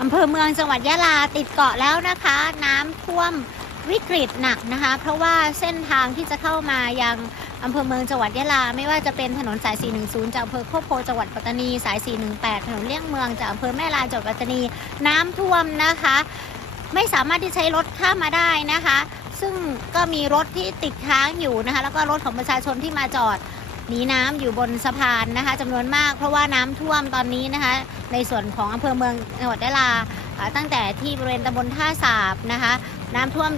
อำเภอเมืองจังหวัดยะลาติดเกาะแล้วนะคะ น้ำท่วมวิกฤตหนักนะคะ เพราะว่าเส้นทางที่จะเข้ามายังอำเภอเมืองจังหวัดยะลา ไม่ว่าจะเป็นถนนสาย 410 จากอำเภอโคกโพจังหวัดปัตตานีสาย 418 ถนนเลี่ยงเมืองจากอำเภอแม่ลาจังหวัดปัตตานีน้ำท่วมนะคะ ไม่สามารถที่ใช้รถข้ามมาได้นะคะ ซึ่งก็มีรถที่ติดค้างอยู่นะคะ แล้วก็รถของประชาชนที่มาจอดหนีน้ำอยู่บนสะพานนะคะจำนวนมากเพราะว่าน้ำท่วมตอนนี้นะคะ ในส่วนของอำเภอเมืองจังหวัดยะลาตั้งแต่ที่บริเวณตำบลท่าสาบนะคะน้ำท่วม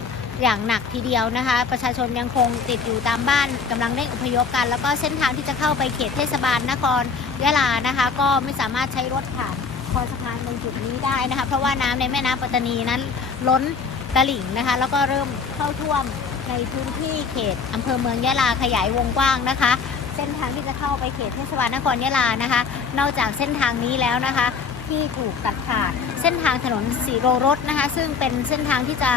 อย่างหนักทีเดียวนะคะ ประชาชนยังคงติดอยู่ตามบ้านกำลังเร่งอพยพกัน แล้วก็เส้นทางที่จะเข้าไปเขตเทศบาลนครยะลานะคะ ก็ไม่สามารถใช้รถผ่านคอสะพานตรงจุดนี้ได้นะคะ เพราะว่าน้ำในแม่น้ำปัตตานีนั้นล้นตลิ่งนะคะ แล้วก็เริ่มเข้าท่วมในพื้นที่เขตอำเภอเมืองยะลาขยายวงกว้างนะคะ ส้นทางที่จะเข้าไปเขตเทศบาลนครยะลานะคะ นอกจากเส้นทางนี้แล้วนะคะ ที่ถูกตัดขาดเส้นทางถนนสีโรรสนะคะ ซึ่งเป็นเส้นทางที่จะ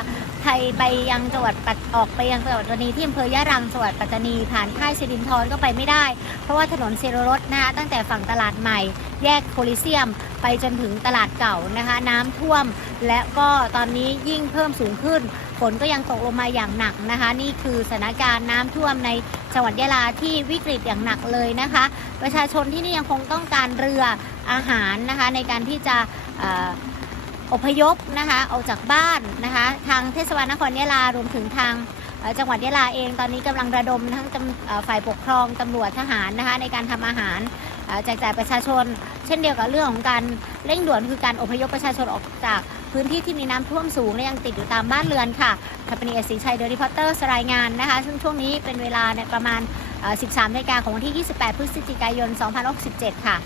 ไทยไปยังจังหวัดปัตออกไปยังจังหวัดปัตตานีที่อำเภอย่ารังจังหวัดปัตตานีผ่านค่ายสิรินทรก็ไปไม่ได้ เพราะว่าถนนสีโรรสนะคะตั้งแต่ฝั่งตลาดใหม่ แยกโคลิเซียม ไปจนถึงตลาดเก่านะคะ น้ำท่วม และก็ตอนนี้ยิ่งเพิ่มสูงขึ้นฝนก็ยังตกลงมาอย่างหนักนะคะ นี่คือสถานการณ์น้ำท่วมในจังหวัดยะลาที่วิกฤตอย่างหนักเลยนะคะ ประชาชนที่นี่ยังคงต้องการเรืออาหารนะคะในการที่จะ อพยพนะคะออกจากบ้านนะคะทางเทศบาลนครยะลารวมถึงทางจังหวัดยะลาเองตอนนี้กำลังระดมทั้งฝ่ายปกครองตำรวจทหารนะคะในการทำอาหารแจกจ่ายประชาชน เช่นเดียวกับเรื่องของการเร่งด่วนคือการอพยพประชาชนออกจากพื้นที่ที่มีน้ำท่วมสูงและยังติดอยู่ตามบ้านเรือนค่ะทัพนีเอศรีชัยเดลิพอตเตอร์รายงานนะคะ ซึ่งช่วงนี้เป็นเวลาในประมาณ 13นาฬิกาของวันที่ 28 พฤศจิกายน 2067 ค่ะ